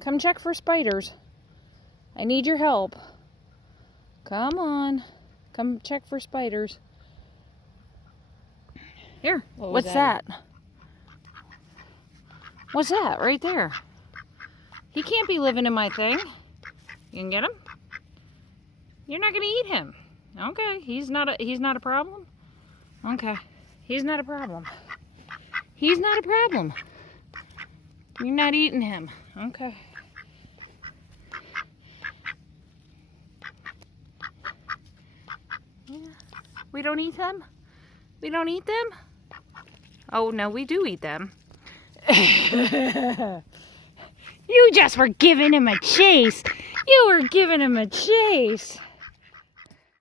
Come check for spiders. I need your help. Come on. Come check for spiders. Here. What's that? What's that right there? He can't be living in my thing. You can get him? You're not going to eat him. Okay. He's not a problem? Okay. He's not a problem. He's not a problem. You're not eating him. Okay. Yeah. We don't eat them? We don't eat them? Oh, no, we do eat them. You just were giving him a chase. You were giving him a chase.